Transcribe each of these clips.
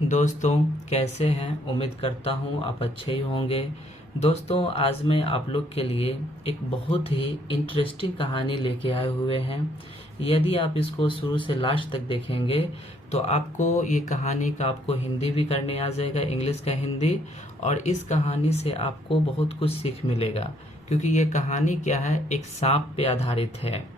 दोस्तों कैसे हैं। उम्मीद करता हूँ आप अच्छे ही होंगे। दोस्तों आज मैं आप लोग के लिए एक बहुत ही इंटरेस्टिंग कहानी लेके आए हुए हैं। यदि आप इसको शुरू से लास्ट तक देखेंगे तो आपको ये कहानी का आपको हिंदी भी करने आ जाएगा, इंग्लिश का हिंदी। और इस कहानी से आपको बहुत कुछ सीख मिलेगा, क्योंकि ये कहानी क्या है, एक सांप पे आधारित है।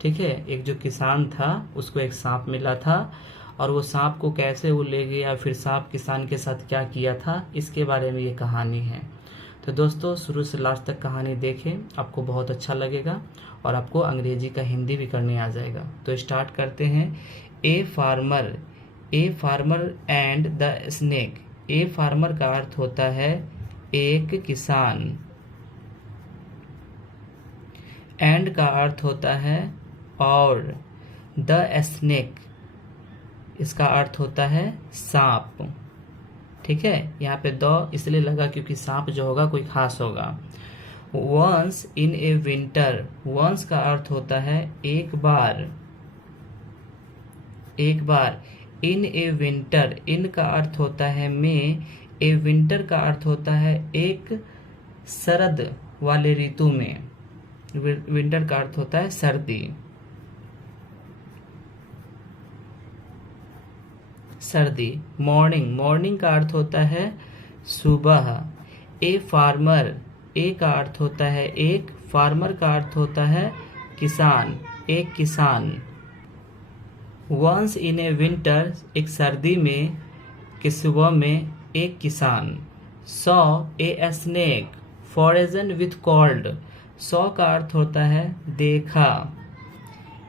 ठीक है, एक जो किसान था उसको एक सांप मिला था, और वो सांप को कैसे वो ले गया, फिर सांप किसान के साथ क्या किया था, इसके बारे में ये कहानी है। तो दोस्तों शुरू से लास्ट तक कहानी देखें, आपको बहुत अच्छा लगेगा और आपको अंग्रेजी का हिंदी भी करने आ जाएगा। तो स्टार्ट करते हैं। A farmer and the snake. A farmer का अर्थ होता है एक किसान, एंड का अर्थ होता है और, द स्नेक इसका अर्थ होता है सांप। ठीक है, यहाँ पे द इसलिए लगा क्योंकि सांप जो होगा कोई खास होगा। Once in a winter, once का अर्थ होता है एक बार, एक बार। इन ए विंटर, इन का अर्थ होता है में, ए विंटर का अर्थ होता है एक शरद वाले ऋतु में। विंटर का अर्थ होता है सर्दी, सर्दी। मॉर्निंग, मॉर्निंग का अर्थ होता है सुबह। ए फार्मर, ए का अर्थ होता है एक, फार्मर का अर्थ होता है किसान, एक किसान। वंस इन ए विंटर, एक सर्दी में कि सुबह में एक किसान। Saw a snake फॉरेजन with called, saw का अर्थ होता है देखा।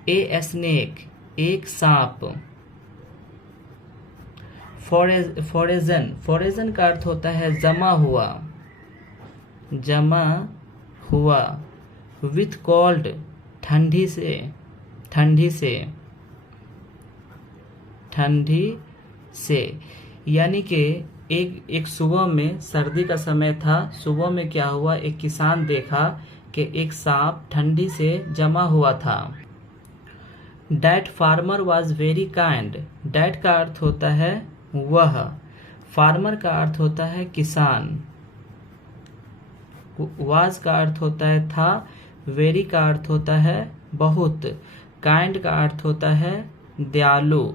ए स्नेक एक सांप। फॉरेजन, फॉरेजन का अर्थ होता है जमा हुआ, जमा हुआ। विथ कोल्ड ठंडी से, ठंडी से, ठंडी से। यानी कि एक सुबह में, सर्दी का समय था, सुबह में क्या हुआ, एक किसान देखा कि एक सांप ठंडी से जमा हुआ था। That farmer was very kind, that का अर्थ होता है वह, फार्मर का अर्थ होता है किसान, वाज का अर्थ होता है था, वेरी का अर्थ होता है बहुत, काइंड का अर्थ होता है दयालु।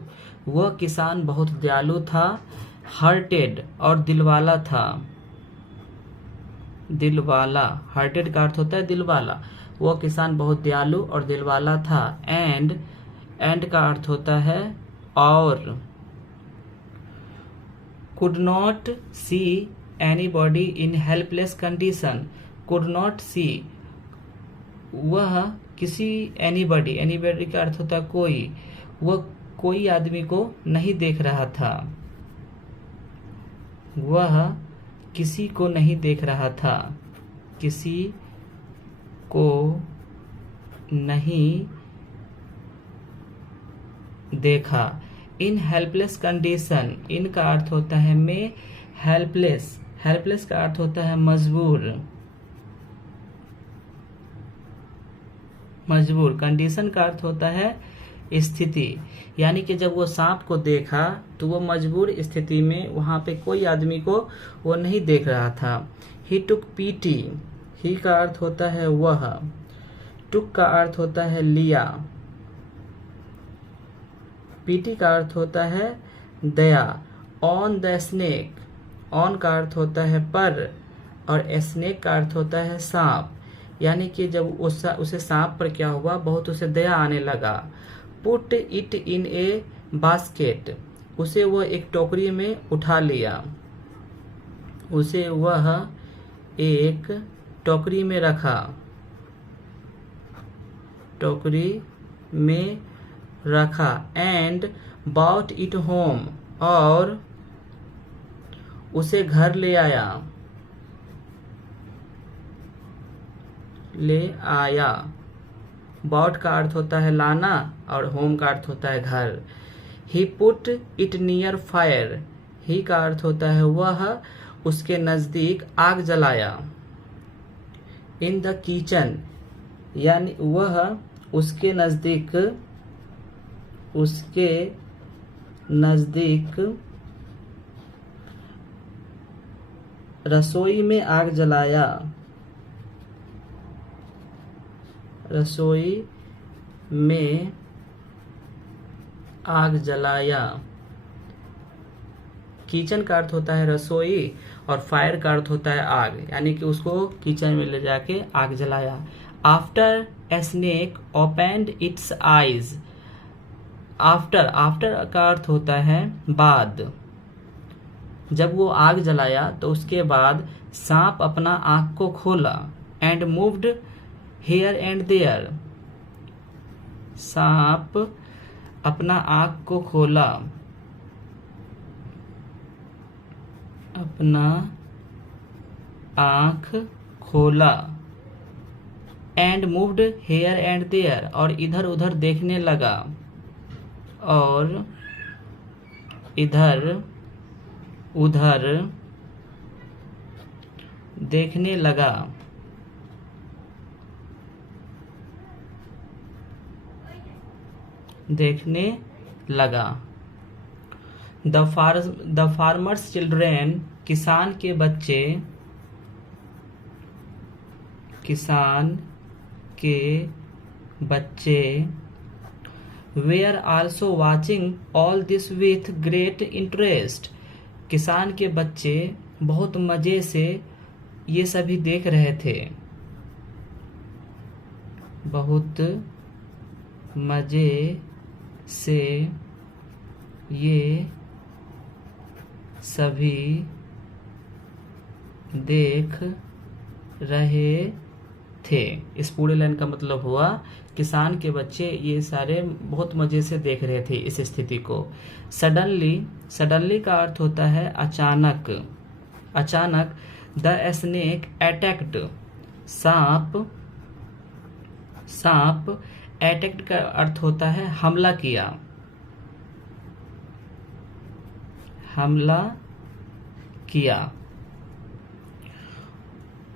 वह किसान बहुत दयालु था। हार्टेड और दिलवाला था, दिलवाला, हार्टेड का अर्थ होता है दिलवाला। वह किसान बहुत दयालु और दिलवाला था। एंड का अर्थ होता है और। could not see anybody in helpless condition, could not see, वह किसी anybody का अर्थ होता है कोई, वह कोई आदमी को नहीं देख रहा था, वह किसी को नहीं देख रहा था, किसी को नहीं देखा। इन हेल्पलेस कंडीशन, इन का अर्थ होता है में, हेल्पलेस, हेल्पलेस का अर्थ होता है मजबूर, मजबूर। कंडीशन का अर्थ होता है स्थिति। यानी कि जब वो सांप को देखा तो वो मजबूर स्थिति में, वहां पे कोई आदमी को वो नहीं देख रहा था। ही टुक पीटी, ही का अर्थ होता है वह, टुक का अर्थ होता है लिया, पीटी का अर्थ होता है दया। ऑन द स्नेक, ऑन का अर्थ होता है पर, और स्नेक का अर्थ होता है सांप। यानी कि जब उसे सांप पर क्या हुआ, बहुत उसे दया आने लगा। Put it in A basket, उसे वह एक टोकरी में उठा लिया, उसे वह एक टोकरी में रखा, टोकरी में रखा। एंड बाउट इट होम, और उसे घर ले आया, ले आया। बाउट का अर्थ होता है लाना और होम का अर्थ होता है घर। ही पुट इट नियर फायर, ही का अर्थ होता है वह उसके नजदीक आग जलाया। इन द किचन, यानी वह उसके नजदीक, उसके नजदीक रसोई में आग जलाया, रसोई में आग जलाया। किचन का अर्थ होता है रसोई और फायर का अर्थ होता है आग, यानी कि उसको किचन में ले जाके आग जलाया। After a snake opened it's eyes, after, after का अर्थ होता है बाद। जब वो आग जलाया तो उसके बाद सांप अपना आंख को खोला। And moved here and there, सांप अपना आंख को खोला, अपना आंख खोला। And moved here and there, और इधर उधर देखने लगा, और इधर उधर देखने लगा। देखने लगा। द फार्मर्स चिल्ड्रेन, किसान के बच्चे, किसान के बच्चे where also watching all this with great interest, किसान के बच्चे बहुत मजे से ये सभी देख रहे थे, बहुत मजे से ये सभी देख रहे थे। इस पूरे लाइन का मतलब हुआ किसान के बच्चे ये सारे बहुत मजे से देख रहे थे इस स्थिति को। सडनली, सडनली का अर्थ होता है अचानक, अचानक। द स्नेक अटैक्ड, सांप, सांप अटैक्ड का अर्थ होता है हमला किया, हमला किया।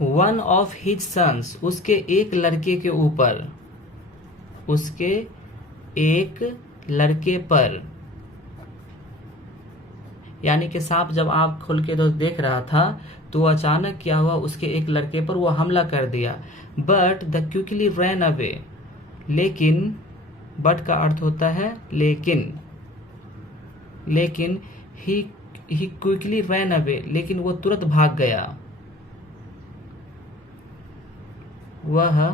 वन ऑफ हिज सन्स, उसके एक लड़के के ऊपर, उसके एक लड़के पर, यानी कि सांप जब आंख खोल के तो देख रहा था तो अचानक क्या हुआ, उसके एक लड़के पर वो हमला कर दिया। But the quickly ran away, लेकिन, बट का अर्थ होता है लेकिन, लेकिन ही क्विकली रैन अवे, लेकिन वो तुरंत भाग गया, वह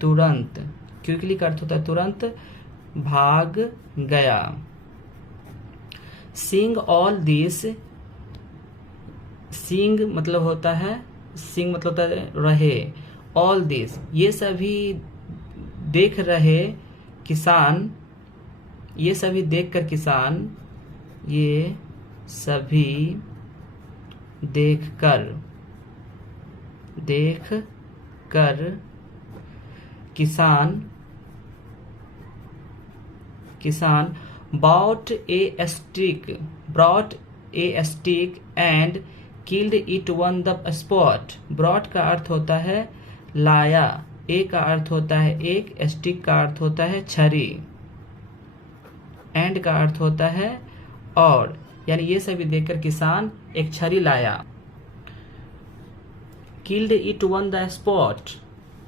तुरंत, क्विकली का अर्थ होता है तुरंत, भाग गया। सीइंग ऑल दिस, सीइंग मतलब होता है, सीइंग मतलब होता है रहे, ऑल दिस ये सभी देख रहे किसान, ये सभी देखकर किसान, ये सभी देखकर, देख कर किसान, किसान bought a stick, brought a stick and killed it on the spot। brought का अर्थ होता है लाया, a का अर्थ होता है एक, stick का अर्थ होता है छरी, and का अर्थ होता है और, यानी ये सभी देखकर किसान एक छरी लाया। killed it on the spot,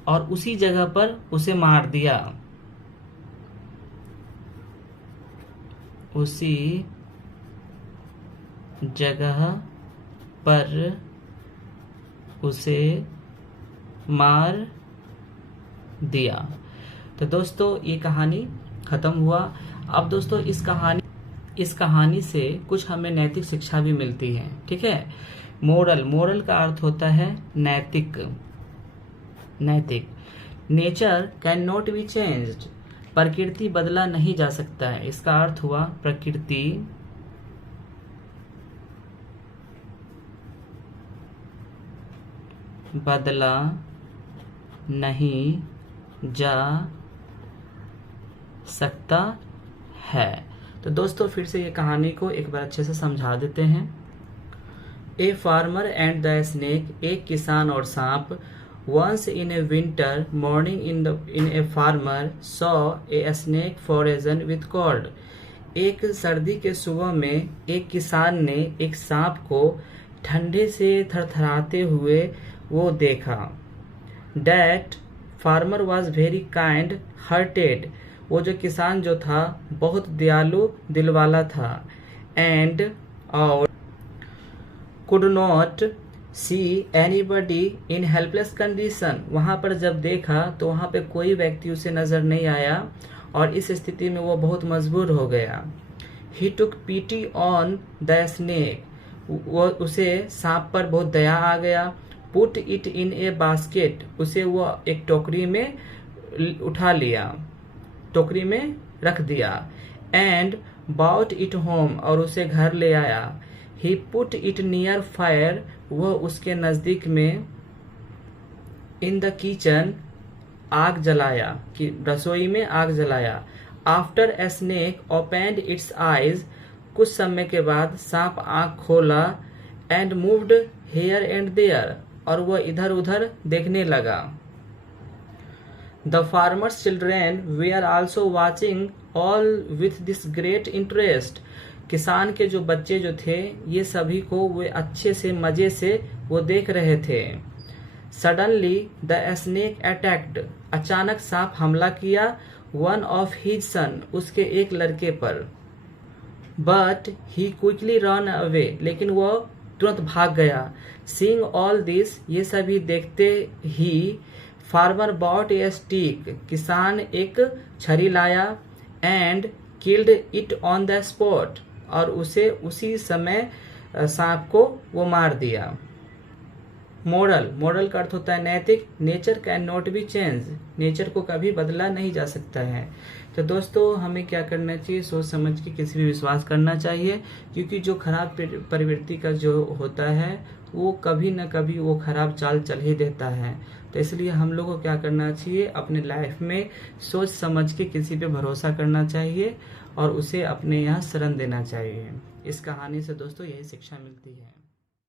और उसी जगह पर उसे मार दिया, उसी जगह पर उसे मार दिया। तो दोस्तों ये कहानी खत्म हुआ। अब दोस्तों इस कहानी से कुछ हमें नैतिक शिक्षा भी मिलती है, ठीक है। मोरल, मोरल का अर्थ होता है नैतिक, नैतिक। Nature can not be changed, प्रकृति बदला नहीं जा सकता है। इसका अर्थ हुआ प्रकृति बदला नहीं जा सकता है। तो दोस्तों फिर से ये कहानी को एक बार अच्छे से समझा देते हैं। A farmer and the snake, एक किसान और सांप। Once in a winter morning in a farmer saw a snake frozen with cold। एक सर्दी के सुबह में एक किसान ने एक सांप को ठंडे से थरथराते हुए वो देखा। That farmer was very kind hearted, वो जो किसान जो था बहुत दयालु दिल वाला था। And और could not see anybody in helpless condition, वहाँ पर जब देखा तो वहाँ पे कोई व्यक्ति उसे नजर नहीं आया और इस स्थिति में वो बहुत मजबूर हो गया। He took pity on the snake, वो उसे सांप पर बहुत दया आ गया। Put it in a basket, उसे वो एक टोकरी में उठा लिया, टोकरी में रख दिया। And brought it home, और उसे घर ले आया। He put it near fire, वह उसके नज़दीक में in the kitchen, आग जलाया, कि रसोई में आग जलाया। After a snake opened its eyes, कुछ समय के बाद सांप आँख खोला। And moved here and there, और वह इधर उधर देखने लगा। The farmer's children were also watching all with this great interest, किसान के जो बच्चे जो थे ये सभी को वे अच्छे से मजे से वो देख रहे थे। Suddenly the snake attacked, अचानक सांप हमला किया। One of his son, उसके एक लड़के पर। But he quickly ran away, लेकिन वो तुरंत भाग गया। Seeing all this, ये सभी देखते ही farmer bought a stick, किसान एक छरी लाया। And killed it on the spot, और उसे उसी समय सांप को वो मार दिया। मोरल का अर्थ होता है नैतिक। Nature can not be change, nature को कभी बदला नहीं जा सकता है। तो दोस्तों हमें क्या करना चाहिए, सोच समझ के किसी भी विश्वास करना चाहिए, क्योंकि जो खराब प्रवृत्ति का जो होता है वो कभी न कभी वो खराब चाल चल ही देता है। तो इसलिए हम लोग को क्या करना चाहिए, अपने लाइफ में सोच समझ के किसी पे भरोसा करना चाहिए और उसे अपने यहाँ शरण देना चाहिए। इस कहानी से दोस्तों यही शिक्षा मिलती है।